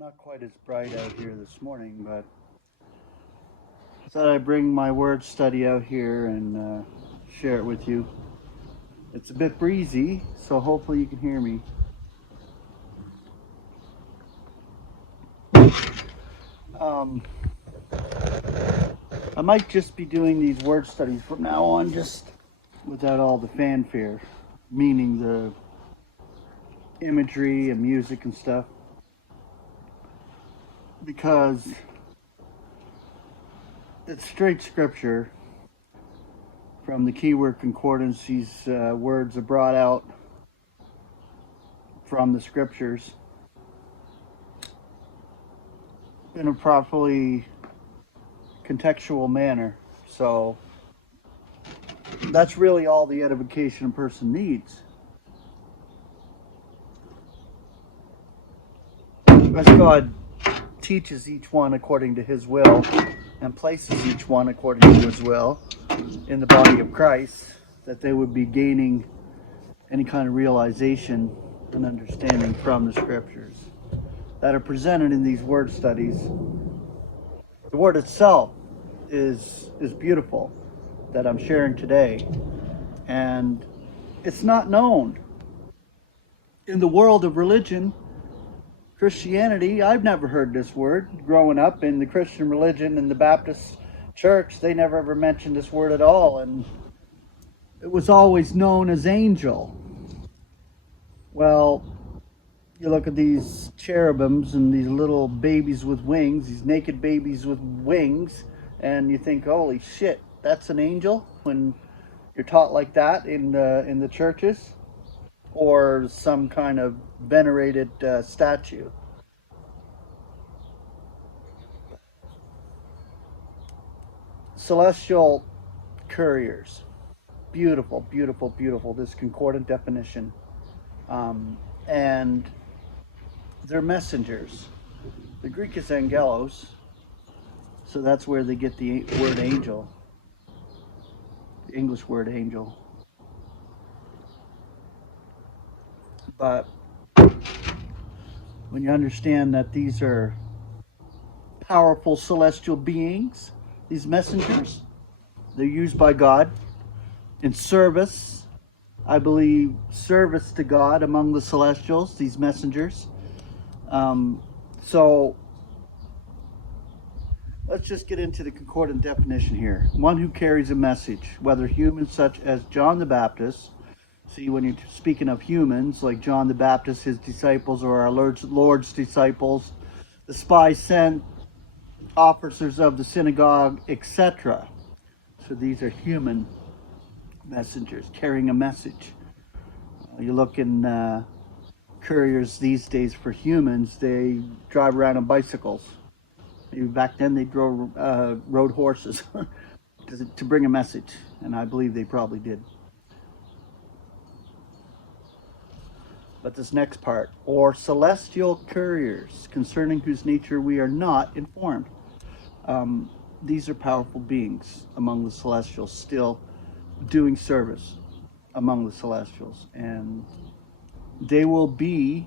Not quite as bright out here this morning, but I thought I'd bring my word study out here and share it with you. It's a bit breezy, so hopefully you can hear me. Um, I might just be doing these word studies from now on, just without all the fanfare, meaning the imagery and music and stuff, because it's straight scripture from the Keyword Concordance. These words are brought out from the scriptures in a properly contextual manner. So that's really all the edification a person needs. As God teaches each one according to his will and places each one according to his will in the body of Christ, that they would be gaining any kind of realization and understanding from the scriptures that are presented in these word studies. The word itself is beautiful that I'm sharing today, and it's not known in the world of religion. Christianity, I've never heard this word. Growing up in the Christian religion in the Baptist church, they never ever mentioned this word at all, and it was always known as angel. Well, you look at these cherubims and these little babies with wings, these naked babies with wings, and you think, holy shit, that's an angel when you're taught like that in the churches, or some kind of venerated statue. Celestial couriers, beautiful, beautiful, beautiful. This concordant definition, and they're messengers. The Greek is angelos, so that's where they get the word angel, the English word angel. But when you understand that these are powerful celestial beings, these messengers, they're used by God in service. I believe service to God among the celestials, these messengers. So let's just get into the concordant definition here. One who carries a message, whether human such as John the Baptist. See, when you're speaking of humans, like John the Baptist, his disciples, or our Lord's disciples, the spies sent, officers of the synagogue, etc. So these are human messengers carrying a message. You look in couriers these days for humans, they drive around on bicycles. Maybe back then they drove rode horses to bring a message, and I believe they probably did. But this next part, or celestial couriers, concerning whose nature we are not informed. These are powerful beings among the celestials, still doing service among the celestials, and they will be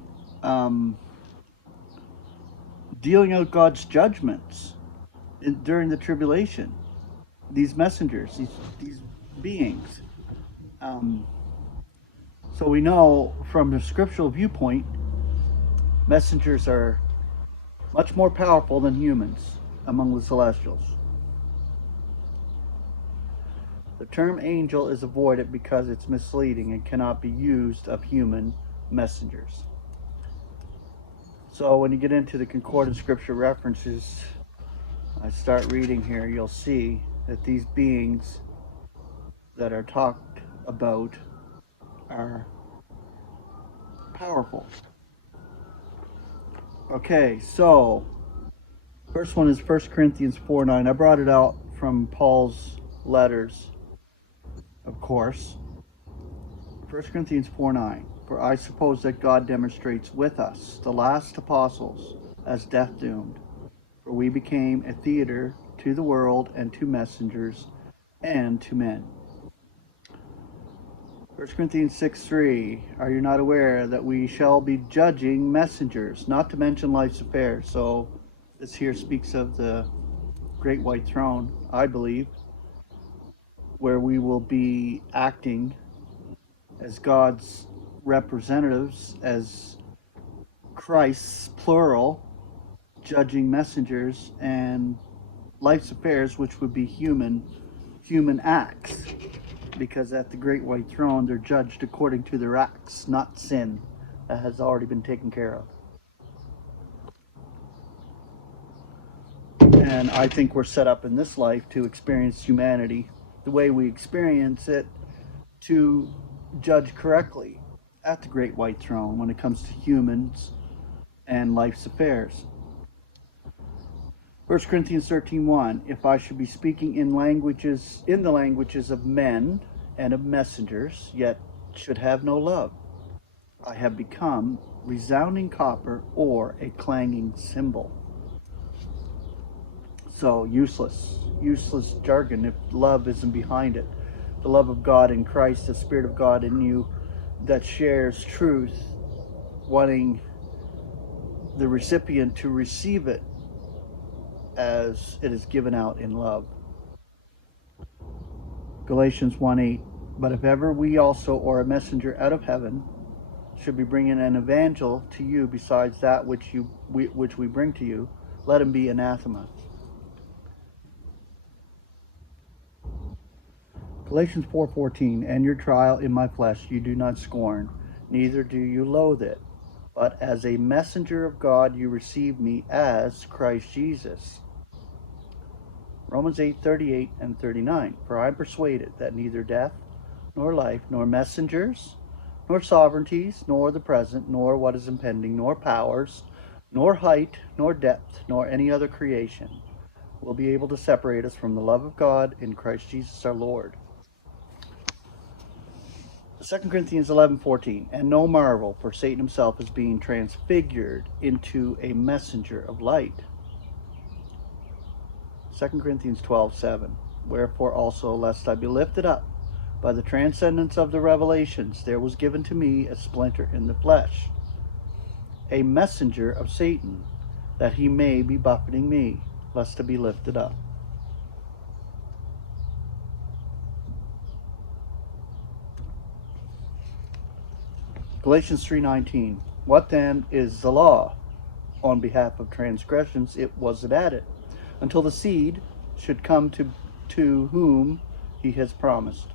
dealing out God's judgments during the tribulation. These messengers, these beings. So we know from the scriptural viewpoint, messengers are much more powerful than humans among the celestials. The term angel is avoided because it's misleading and cannot be used of human messengers. So when you get into the concordant scripture references, I start reading here, you'll see that these beings that are talked about are powerful. Okay, so first one is 1 Corinthians 4:9. I brought it out from Paul's letters, of course. 1 Corinthians 4:9. For I suppose that God demonstrates with us, the last apostles, as death doomed. For we became a theater to the world and to messengers and to men. 1 1 Corinthians 6:3, are you not aware that we shall be judging messengers, not to mention life's affairs? So this here speaks of the great white throne, I believe, where we will be acting as God's representatives, as Christ's plural, judging messengers, and life's affairs, which would be human acts, because at the great white throne they're judged according to their acts, not sin that has already been taken care of. And I think we're set up in this life to experience humanity the way we experience it, to judge correctly at the great white throne when it comes to humans and life's affairs. 1 Corinthians 13:1, if I should be speaking in the languages of men and of messengers, yet should have no love, I have become resounding copper or a clanging cymbal. So useless jargon if love isn't behind it. The love of God in Christ, the Spirit of God in you that shares truth, wanting the recipient to receive it as it is given out in love. Galatians 1:8, but if ever we also, or a messenger out of heaven, should be bringing an evangel to you besides that which we bring to you, let him be anathema. Galatians 4:14, and your trial in my flesh you do not scorn, neither do you loathe it, but as a messenger of God you receive me as Christ Jesus. Romans 8:38 and 39, for I am persuaded that neither death, nor life, nor messengers, nor sovereignties, nor the present, nor what is impending, nor powers, nor height, nor depth, nor any other creation will be able to separate us from the love of God in Christ Jesus our Lord. 2 Corinthians 11:14, and no marvel, for Satan himself is being transfigured into a messenger of light. 2 Corinthians 12:7, wherefore also, lest I be lifted up by the transcendence of the revelations, there was given to me a splinter in the flesh, a messenger of Satan, that he may be buffeting me, lest I be lifted up. Galatians 3:19, what then is the law? On behalf of transgressions it was added, until the seed should come to whom he has promised,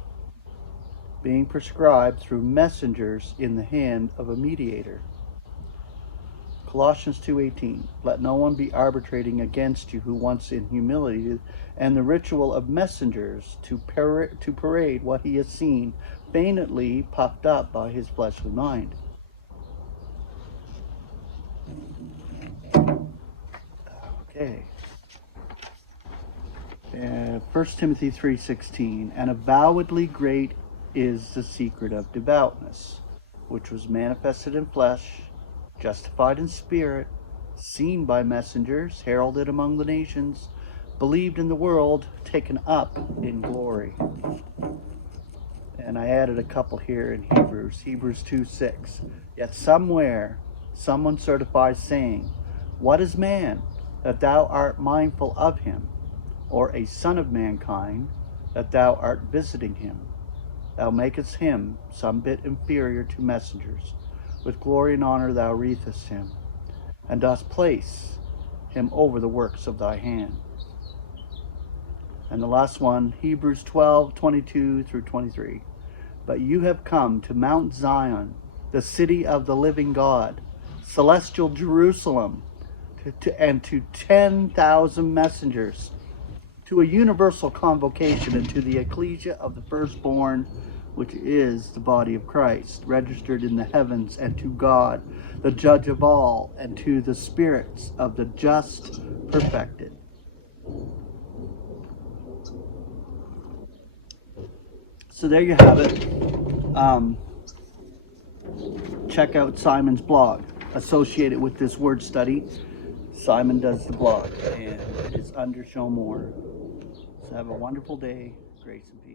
being prescribed through messengers in the hand of a mediator. Colossians 2:18, let no one be arbitrating against you who wants in humility and the ritual of messengers to parade what he has seen, feignedly puffed up by his fleshly mind. Okay. 1 Timothy 3:16, and avowedly great is the secret of devoutness, which was manifested in flesh, justified in spirit, seen by messengers, heralded among the nations, believed in the world, taken up in glory. And I added a couple here in Hebrews 2:6. Yet somewhere someone certifies, saying, what is man that thou art mindful of him, or a son of mankind that thou art visiting him? Thou makest him some bit inferior to messengers. With glory and honor thou wreathest him, and dost place him over the works of thy hand. And the last one, Hebrews 12:22 through 23. But you have come to Mount Zion, the city of the living God, celestial Jerusalem, and to 10,000 messengers, to a universal convocation, and to the ecclesia of the firstborn, which is the body of Christ, registered in the heavens, and to God, the judge of all, and to the spirits of the just perfected. So there you have it. Check out Simon's blog associated with this word study. Simon does the blog, and it's under Show More. So have a wonderful day. Grace and peace.